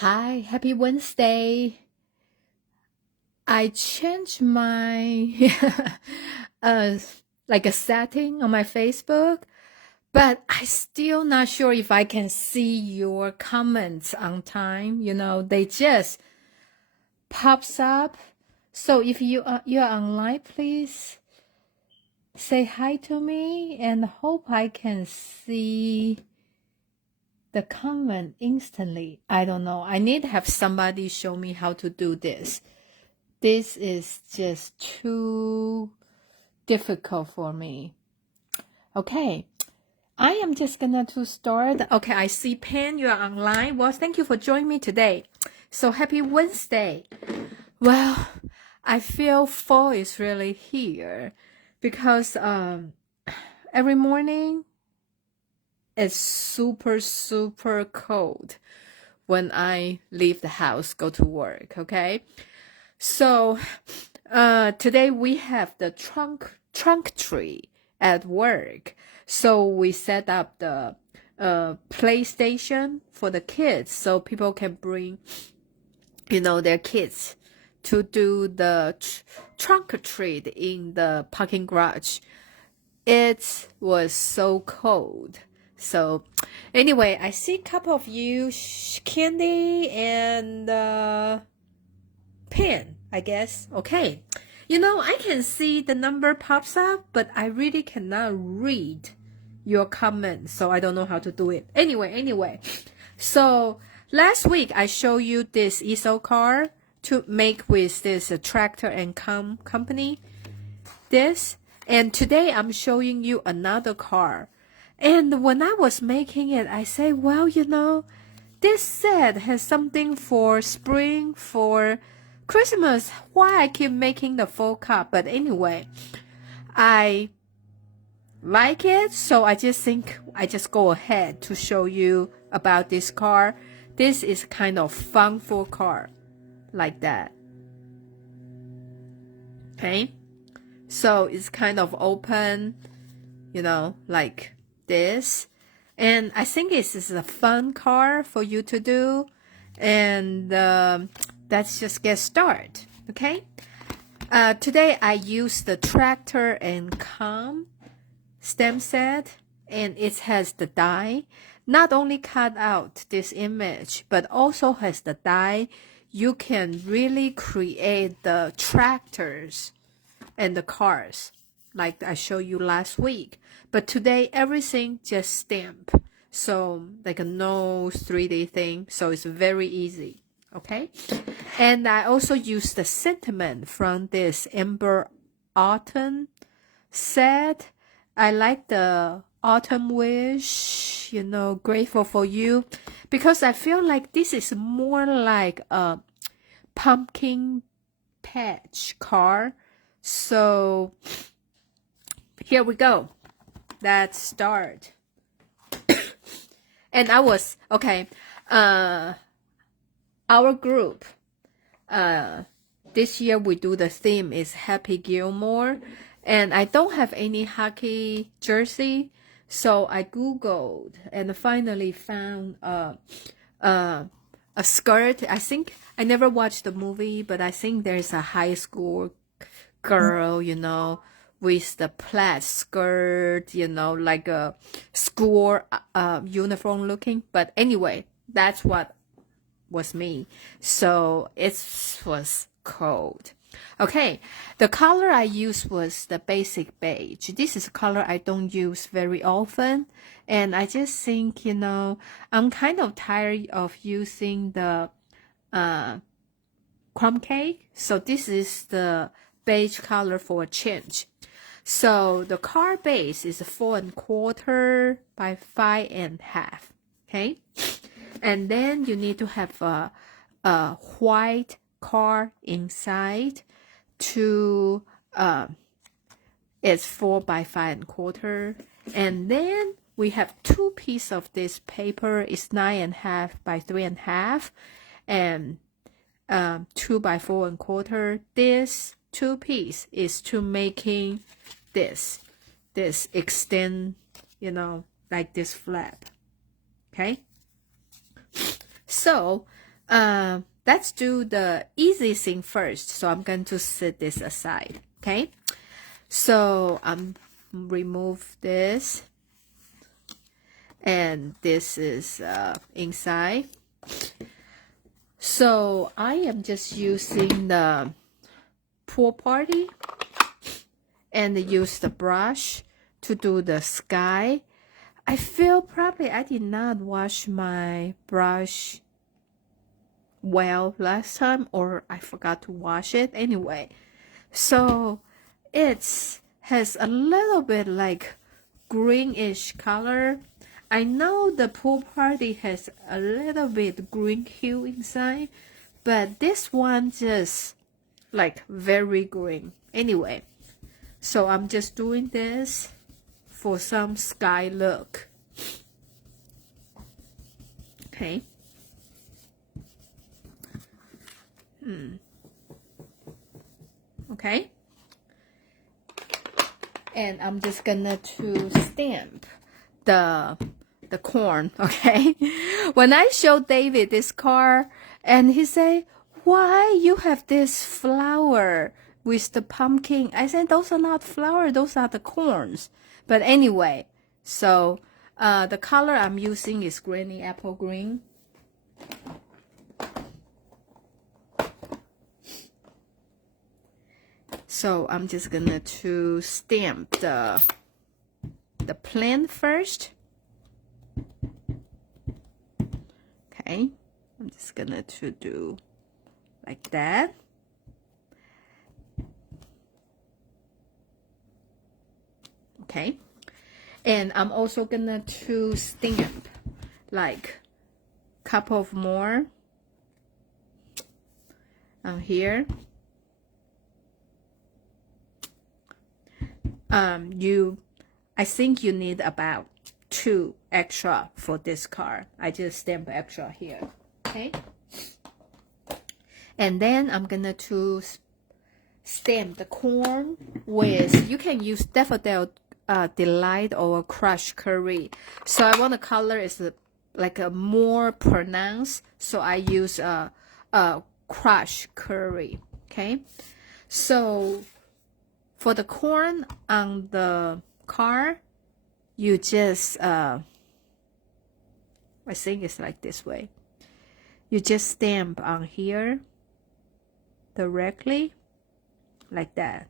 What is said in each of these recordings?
Hi, happy Wednesday. I changed my uh like a setting on my Facebook, but I still not sure if I can see your comments on time. They just pops up. So if you're online, please say hi to me and hope I can see the comment instantly. I don't know. I need to have somebody show me how to do this. This is just too difficult for me. Okay, I am just gonna to start. Okay, I see Pen, you're online. Well, thank you for joining me today. So happy Wednesday. Well, I feel fall is really here because every morning it's super cold when I leave the house, go to work, okay? So today we have the trunk tree at work. So we set up the PlayStation for the kids so people can bring, their kids to do the trunk or treat in the parking garage. It was so cold. So anyway, I see a couple of you, Candy and Pen, I guess. Okay. I can see the number pops up, but I really cannot read your comments, so I don't know how to do it. Anyway. So last week I showed you this easel car to make with this tractor and company. This. And today I'm showing you another car. And when I was making it, I say, well, this set has something for spring, for Christmas. Why I keep making the full cup? But anyway, I like it, so I just think I just go ahead to show you about this car. This is kind of fun for car, like that. Okay, so it's kind of open, like this. And I think this is a fun car for you to do. And let's just get started, okay? Today I use the tractor and stamp set, and it has the die. Not only cut out this image, but also has the die. You can really create the tractors and the cars like I showed you last week. But today everything just stamp. So like no 3D thing. So it's very easy. Okay. And I also use the sentiment from this Amber Autumn set. I like the Autumn Wish, grateful for you. Because I feel like this is more like a pumpkin patch car. So here we go. Let's start. And I was okay. Our group. This year we do the theme is Happy Gilmore, and I don't have any hockey jersey, so I googled and finally found a skirt. I think I never watched the movie, but I think there's a high school girl, with the plaid skirt, like a school uniform looking. But anyway, that's what was me. So it was cold. Okay, the color I used was the basic beige. This is a color I don't use very often. And I just think, I'm kind of tired of using the crumb cake. So this is the beige color for a change. So the car base is 4 1/4 by 5 1/2. Okay. And then you need to have a white car inside to, it's 4 by 5 1/4. And then we have 2 pieces of this paper. It's 9 1/2 by 3 1/2. And 2 by 4 1/4. This 2 piece is to making this extend, like this flap. Okay. So let's do the easy thing first. So I'm going to set this aside. Okay. So remove this, and this is inside. So I am just using the pool party and use the brush to do the sky. I feel probably I did not wash my brush well last time, or I forgot to wash it anyway. So it has a little bit like greenish color. I know the pool party has a little bit green hue inside, but this one just like very green. Anyway, so I'm just doing this for some sky look. Okay. Okay. And I'm just gonna to stamp the corn, okay? When I showed David this card, and he said, why you have this flower with the pumpkin? I said, those are not flowers, those are the corns. But anyway, so the color I'm using is Granny Apple Green. So I'm just gonna to stamp the plant first. Okay, I'm just gonna to do like that. Okay, and I'm also gonna to stamp like couple of more on here. I think you need about 2 extra for this card. I just stamp extra here. Okay, and then I'm gonna to stamp the corn with, you can use Daffodil Delight or Crushed Curry. So I want the color is like a more pronounced, so I use a Crushed Curry. Okay, so for the corn on the card, you just I think it's like this way. You just stamp on here directly like that.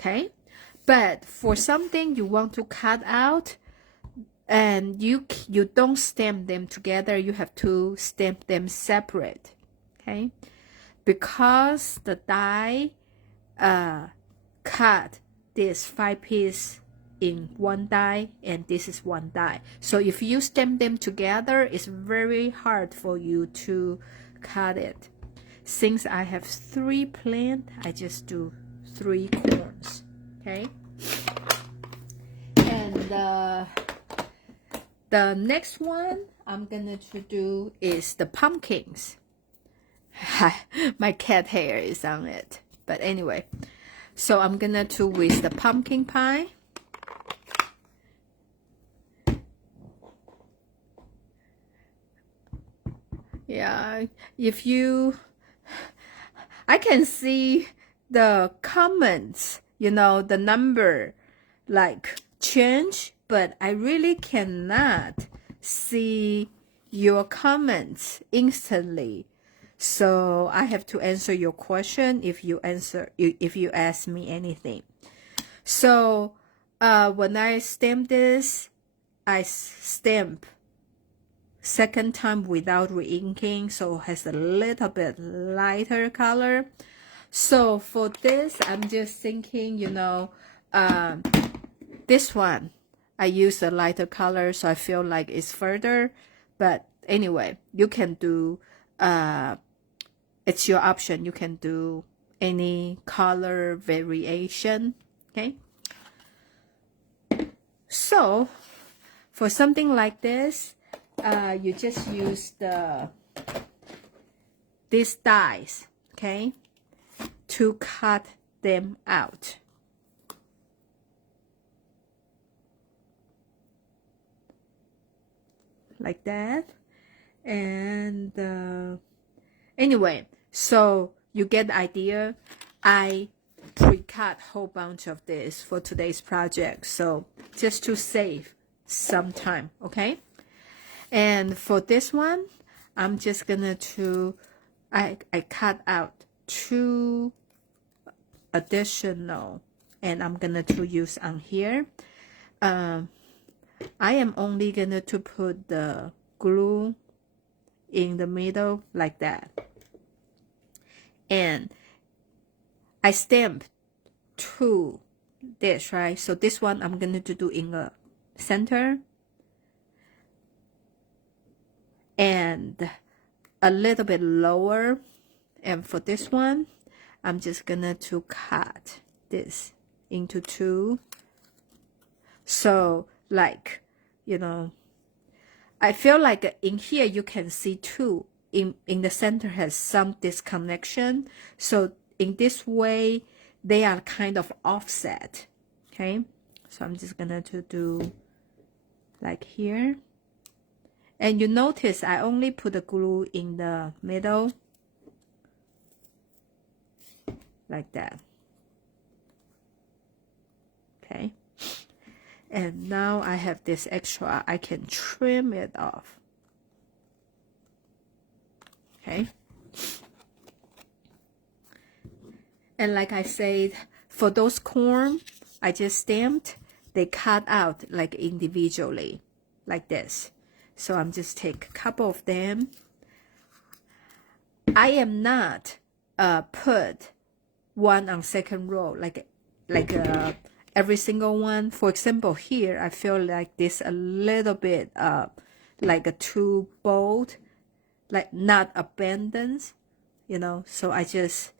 Okay, but for something you want to cut out and you don't stamp them together, you have to stamp them separate. Okay, because the die cut this 5 piece in one die, and this is one die. So if you stamp them together, it's very hard for you to cut it. Since I have 3 plants, I just do 3 corns. Okay, and the next one I'm gonna to do is the pumpkins. My cat hair is on it, but anyway, so I'm gonna to with the pumpkin pie. Yeah, if you, I can see the comments, you know, the number like change, but I really cannot see your comments instantly. So I have to answer your question if you ask me anything. So when I stamp this, I stamp second time without re-inking, so it has a little bit lighter color. So for this, I'm just thinking, you know, this one I use a lighter color, so I feel like it's further. But anyway, you can do it's your option. You can do any color variation. Okay, so for something like this, you just use these dies, okay, to cut them out. like that. And anyway, so you get the idea. I pre-cut whole bunch of this for today's project, so just to save some time, okay? And for this one, I'm just gonna I cut out 2 additional, and I'm gonna use on here. I am only gonna put the glue in the middle like that, and I stamped 2 this, right? So this one I'm gonna do in the center, and a little bit lower. And for this one, I'm just gonna cut this into 2. So like, you know, I feel like in here you can see 2 in the center has some disconnection. So in this way, they are kind of offset. Okay, so I'm just gonna do like here. And you notice I only put the glue in the middle like that. Okay, and now I have this extra, I can trim it off. Okay, and like I said, for those corn I just stamped, they cut out like individually like this. So I'm just take a couple of them. I am not put one on second row like every single one. For example, here I feel like this a little bit like a too bold, like not abundance, you know. So I just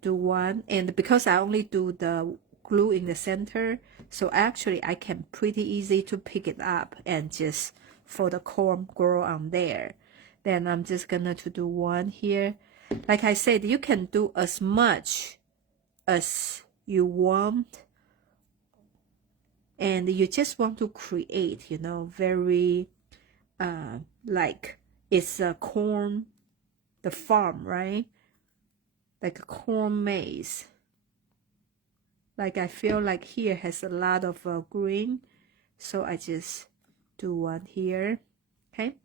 do one, and because I only do the glue in the center, so actually I can pretty easy to pick it up and just for the corn grow on there. Then I'm just gonna do one here. Like I said, you can do as much as you want, and you just want to create, you know, very like it's a corn, the farm, right? Like a corn maze. Like I feel like here has a lot of green, so I just do one here. Okay,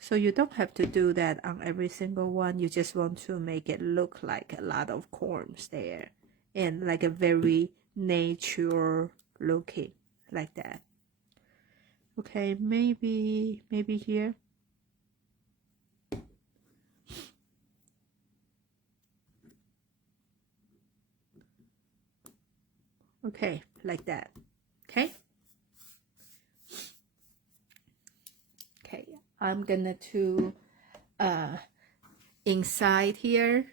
so you don't have to do that on every single one. You just want to make it look like a lot of corns there, and like a very nature looking like that. Okay, maybe here. Okay, like that. Okay. Okay, I'm gonna inside here,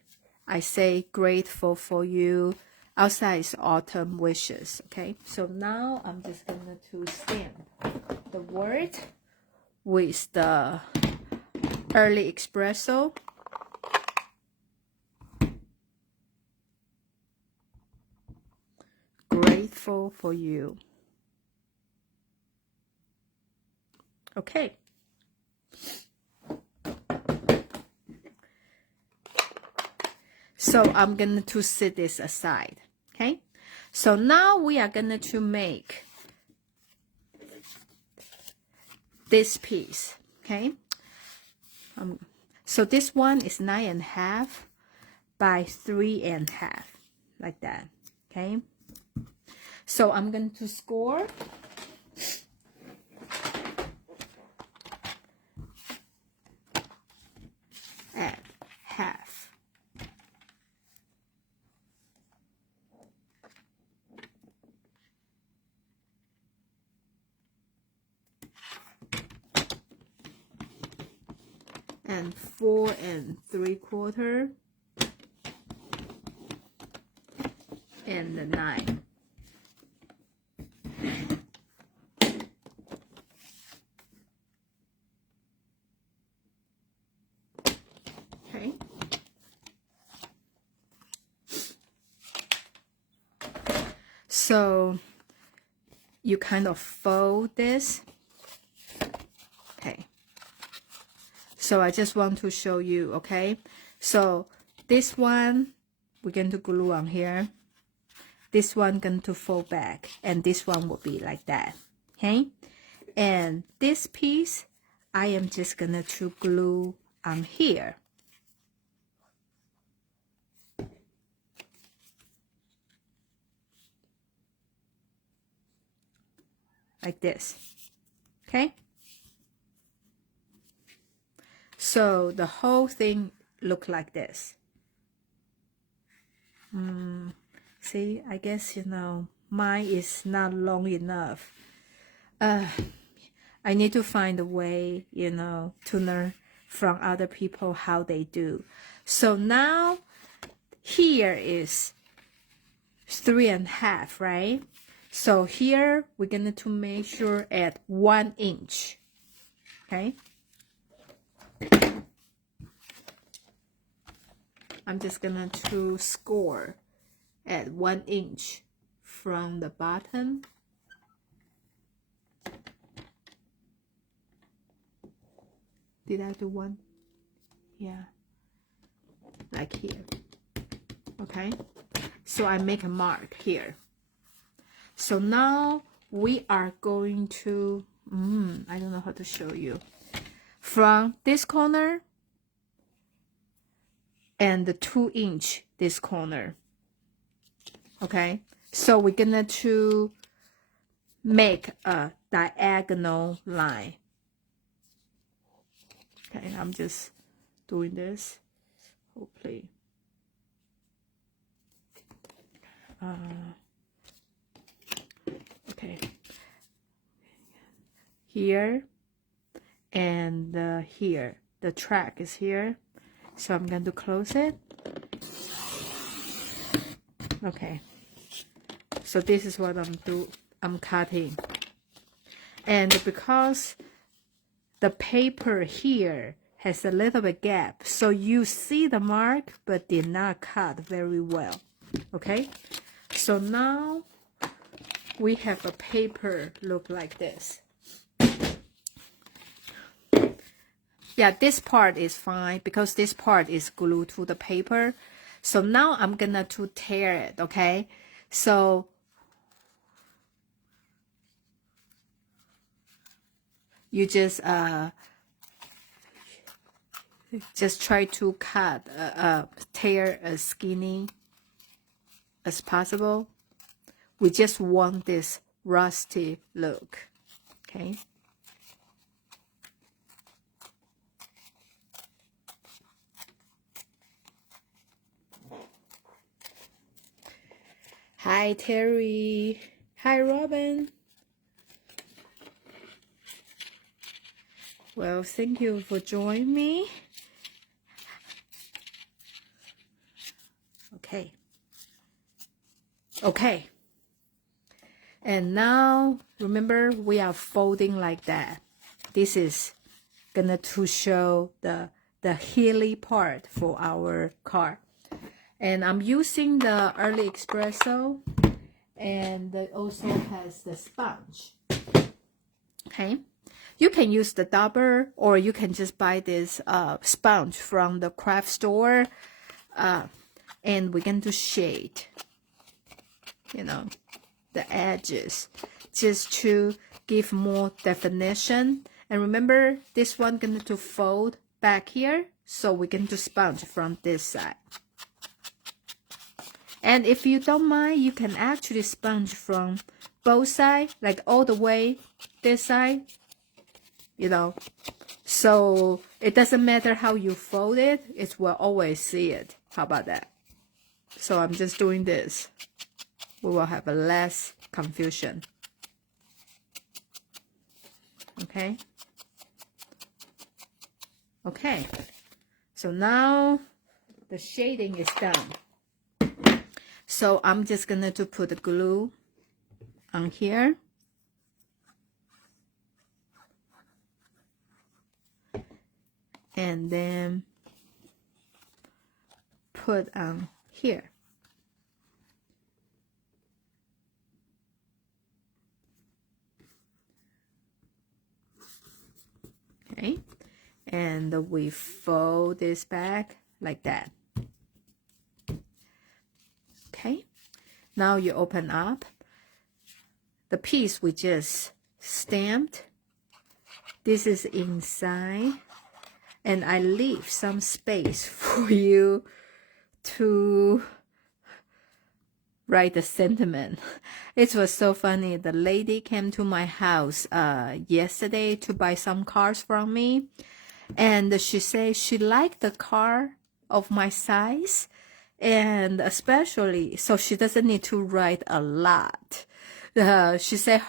I say grateful for you. Outside is autumn wishes. Okay, so now I'm just gonna stamp the word with the early espresso. Grateful for you. Okay. So I'm going to set this aside. Okay. So now we are going to make this piece. Okay. So this one is 9.5 by 3.5, like that. Okay. So I'm going to score. At half. And 4 3/4 and the 9. Okay. So you kind of fold this. Okay. So I just want to show you, okay? So this one, we're going to glue on here. This one going to fold back, and this one will be like that, okay? And this piece, I am just gonna to glue on here. Like this, okay? So the whole thing look like this. See, I guess, you know, mine is not long enough. I need to find a way, you know, to learn from other people how they do. So now here is 3.5, right? So here we're going to measure at 1 inch, okay? I'm just going to score at 1 inch from the bottom. Did I do one? Yeah, like here, okay? So I make a mark here. So now we are going to, I don't know how to show you. From this corner and the 2 inch this corner, okay? So we're gonna to make a diagonal line. Okay, I'm just doing this, hopefully. Okay, here and here, the track is here, so I'm going to close it. Okay, so this is what I'm cutting, and because the paper here has a little bit gap, so you see the mark but did not cut very well. Okay, so now we have a paper look like this. Yeah, this part is fine because this part is glued to the paper. So now I'm gonna to tear it, okay? So you just try to cut, tear as skinny as possible. We just want this rusty look, okay? Hi, Terry. Hi, Robin. Well, thank you for joining me. Okay. Okay. And now, remember, we are folding like that. This is gonna to show the hilly part for our card. And I'm using the early espresso, and it also has the sponge. Okay, you can use the dauber, or you can just buy this sponge from the craft store, and we're going to shade, you know, the edges just to give more definition. And remember, this one going to fold back here, so we're going to sponge from this side. And if you don't mind, you can actually sponge from both sides, like all the way this side, you know. So it doesn't matter how you fold it, it will always see it. How about that? So I'm just doing this. We will have a less confusion. Okay? Okay. So now the shading is done. So I'm just gonna to put the glue on here. And then put on here. and we fold this back like that. Okay, now you open up the piece we just stamped. This is inside, and I leave some space for you to write the sentiment. It was so funny. The lady came to my house yesterday to buy some cards from me, and she said she liked the card of my size, and especially so she doesn't need to write a lot. She said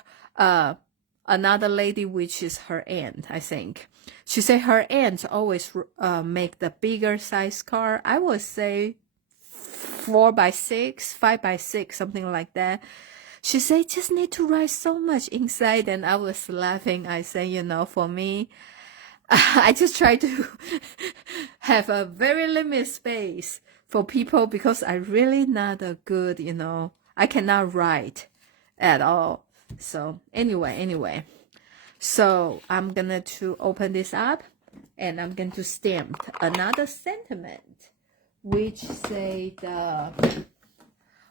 another lady, which is her aunt, I think. She said her aunt always make the bigger size card. I would say 4x6, 5x6, something like that. She said just need to write so much inside, and I was laughing. I say, you know, for me, I just try to have a very limited space for people because I really not a good, you know, I cannot write at all. So anyway, so I'm gonna to open this up, and I'm going to stamp another sentiment, which say the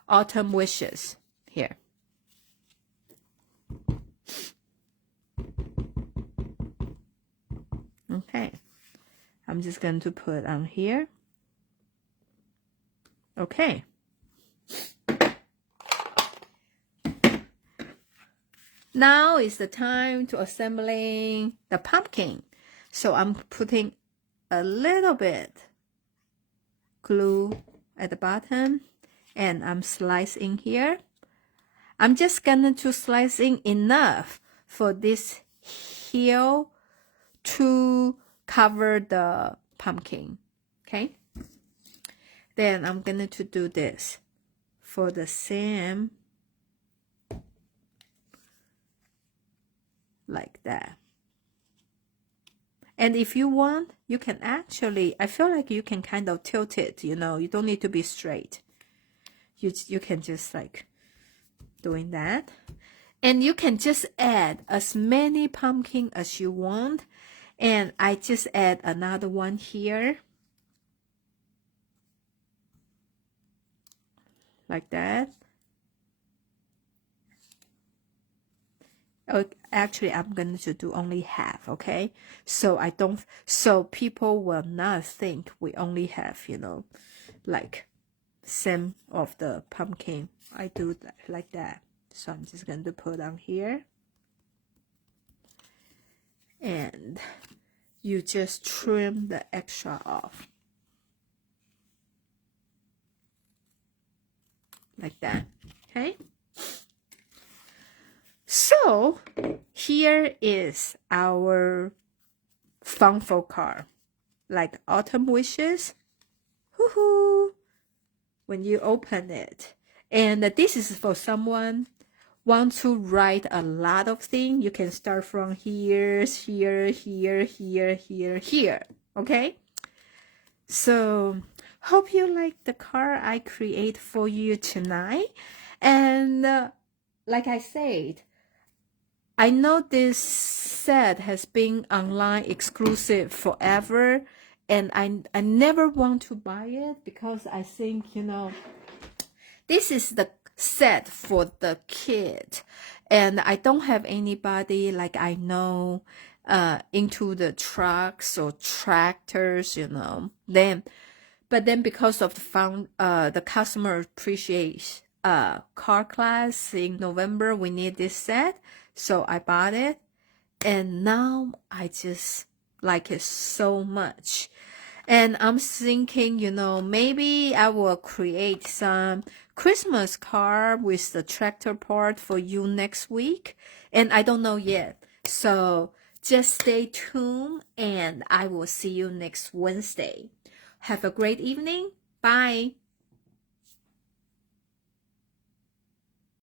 autumn wishes here. Okay, I'm just going to put on here. Okay. Now is the time to assembling the pumpkin. So I'm putting a little bit glue at the bottom, and I'm slicing here. I'm just going to slicing enough for this heel to cover the pumpkin. Okay. Then I'm going to do this for the same, like that. And if you want, you can actually, I feel like you can kind of tilt it, you know, you don't need to be straight. You can just like doing that. And you can just add as many pumpkin as you want. And I just add another one here. Like that. Oh, actually, I'm going to do only half, okay? So so people will not think we only have, you know, like same of the pumpkin. I do that like that. So I'm just going to put on here. And you just trim the extra off. Like that, okay? So here is our fun folk card, like autumn wishes. Woohoo! When you open it, and this is for someone want to write a lot of things. You can start from here, here, here, here, here, here. Okay. So hope you like the card I create for you tonight, and like I said, I know this set has been online exclusive forever, and I never want to buy it because I think, you know, this is the set for the kid, and I don't have anybody like I know into the trucks or tractors, you know. But then because of the customer appreciates car class in November, we need this set. So I bought it, and now I just like it so much. And I'm thinking, you know, maybe I will create some Christmas card with the tractor part for you next week. And I don't know yet. So just stay tuned, and I will see you next Wednesday. Have a great evening. Bye.